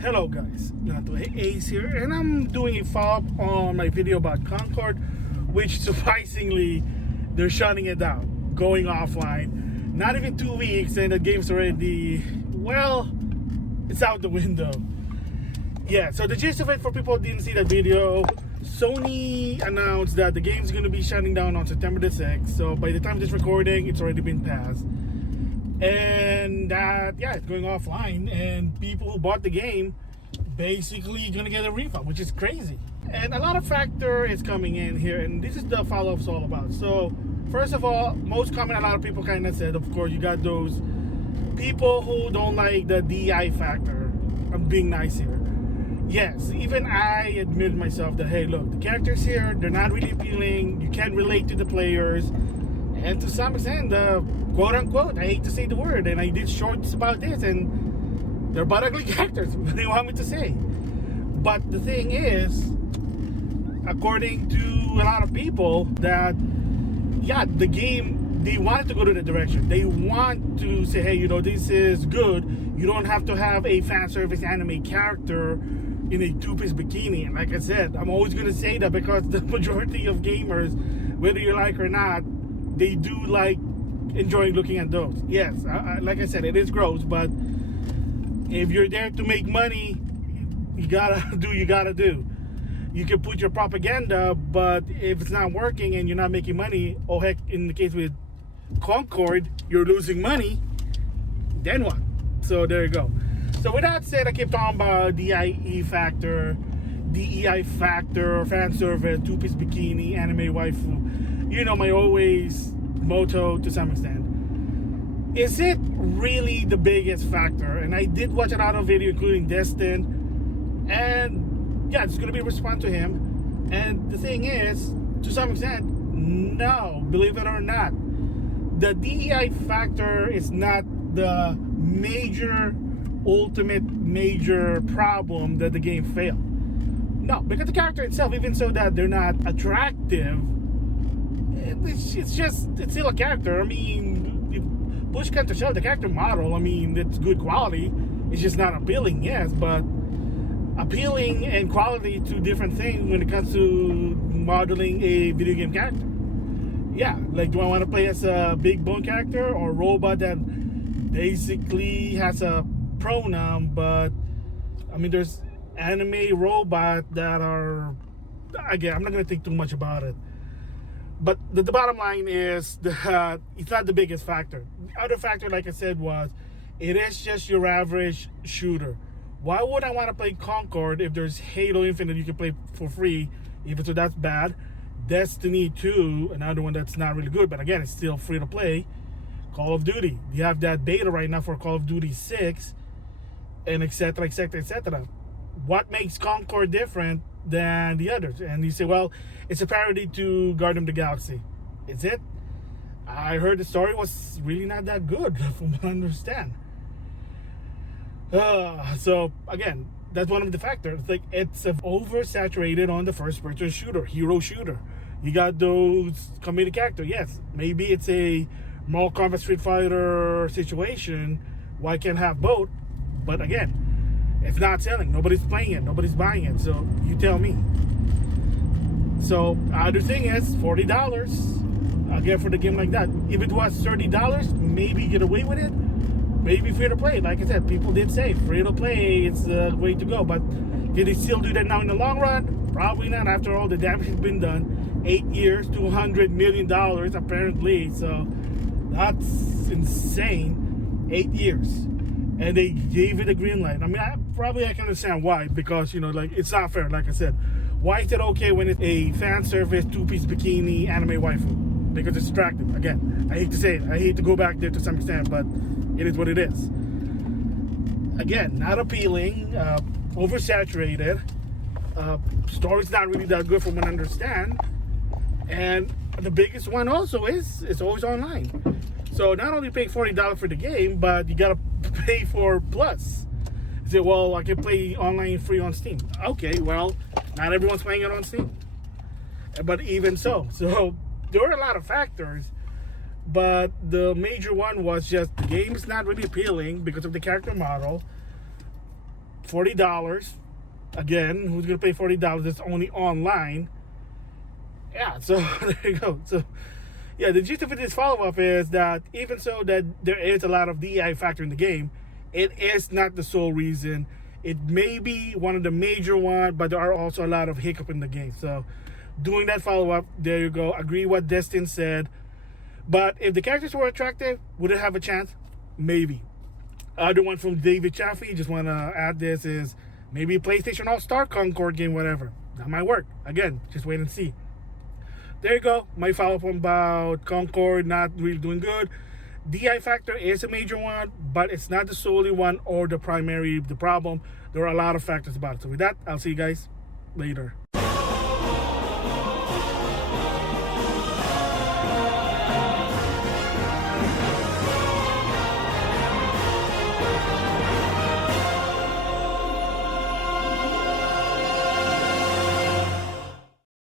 Hello guys, NautoAis here, and I'm doing a follow-up on my video about Concord, which surprisingly, they're shutting it down, going offline. Not even 2 weeks and the game's already, well, it's out the window. Yeah, so the gist of it, for people who didn't see that video, Sony announced that the game's going to be shutting down on September the 6th, so by the time of this recording, it's already been passed. And it's going offline, and people who bought the game basically gonna get a refund, which is crazy. And a lot of factor is coming in here, and this is the follow-up's all about. So first of all, most common, a lot of people kind of said, of course, you got those people who don't like the DI factor. I'm being nice here. Yes, even I admit myself that, hey, look, the characters here, they're not really appealing. You can't relate to the players. And to some extent, quote unquote, I hate to say the word, and I did shorts about this, and they're butt ugly characters. What do you want me to say? But the thing is, according to a lot of people, that the game, they wanted to go to the direction. They want to say, hey, this is good. You don't have to have a fan service anime character in a two-piece bikini. And like I said, I'm always going to say that because the majority of gamers, whether you like or not, they do like enjoying looking at those. Yes, like I said, it is gross, but if you're there to make money, you gotta do. You can put your propaganda, but if it's not working and you're not making money, oh heck, in the case with Concord, you're losing money, then what? So there you go. So with that said, I keep talking about DEI factor, fan service, two-piece bikini, anime waifu. My always motto to some extent. Is it really the biggest factor? And I did watch a lot of video, including Destin, and it's going to be a response to him. And the thing is, to some extent, no, believe it or not, the DEI factor is not the ultimate major problem that the game failed. No, because the character itself, even so that they're not attractive, it's still a character. I mean, push comes to shove, the character model, it's good quality. It's just not appealing, yes, but appealing and quality, two different things when it comes to modeling a video game character. Yeah, like, do I want to play as a big bone character or a robot that basically has a pronoun, but there's anime robot that are, again, I'm not going to think too much about it. But the bottom line is that it's not the biggest factor. The other factor, like I said, was it is just your average shooter. Why would I want to play Concord if there's Halo Infinite you can play for free, even so that's bad? Destiny 2, another one that's not really good, but again, it's still free to play. Call of Duty. You have that beta right now for Call of Duty 6, and etc., etc., etc. What makes Concord different than the others? And you say, well, it's a parody to Guardian of the Galaxy. Is it? I heard the story was really not that good, from what I understand. So again, that's one of the factors. Like, it's oversaturated on the first-person shooter, hero shooter. You got those comedic character. Yes, maybe it's a Mortal Kombat Street Fighter situation. Why can't have both? But again, it's not selling. Nobody's playing it. Nobody's buying it. So you tell me. So other thing is $40 again for the game like that. If it was $30, maybe get away with it. Maybe free to play. Like I said, people did say free to play. It's the way to go. But can they still do that now in the long run? Probably not. After all the damage has been done. 8 years, $200 million apparently. So that's insane. 8 years. And they gave it a green light. I can understand why, because, it's not fair, like I said. Why is it okay when it's a fan service, two-piece bikini, anime waifu? Because it's attractive. Again, I hate to say it. I hate to go back there to some extent, but it is what it is. Again, not appealing, oversaturated. Story's not really that good from what I understand. And the biggest one also is it's always online. So not only pay $40 for the game, but you gotta pay for plus. You say, well, I can play online free on Steam. Okay, well, not everyone's playing it on Steam. But even so there are a lot of factors, but the major one was just the game's not really appealing because of the character model. $40. Again, who's gonna pay $40? It's only online. Yeah, so there you go. So yeah, the gist of this follow-up is that even so that there is a lot of DEI factor in the game, it is not the sole reason. It may be one of the major ones, but there are also a lot of hiccup in the game. So doing that follow-up, there you go. Agree what Destin said. But if the characters were attractive, would it have a chance? Maybe. Other one from David Chaffee, just want to add this, is maybe a PlayStation All-Star Concord game, whatever. That might work. Again, just wait and see. There you go. My follow-up about Concord not really doing good. DI factor is a major one, but it's not the solely one or the problem. There are a lot of factors about it. So with that, I'll see you guys later.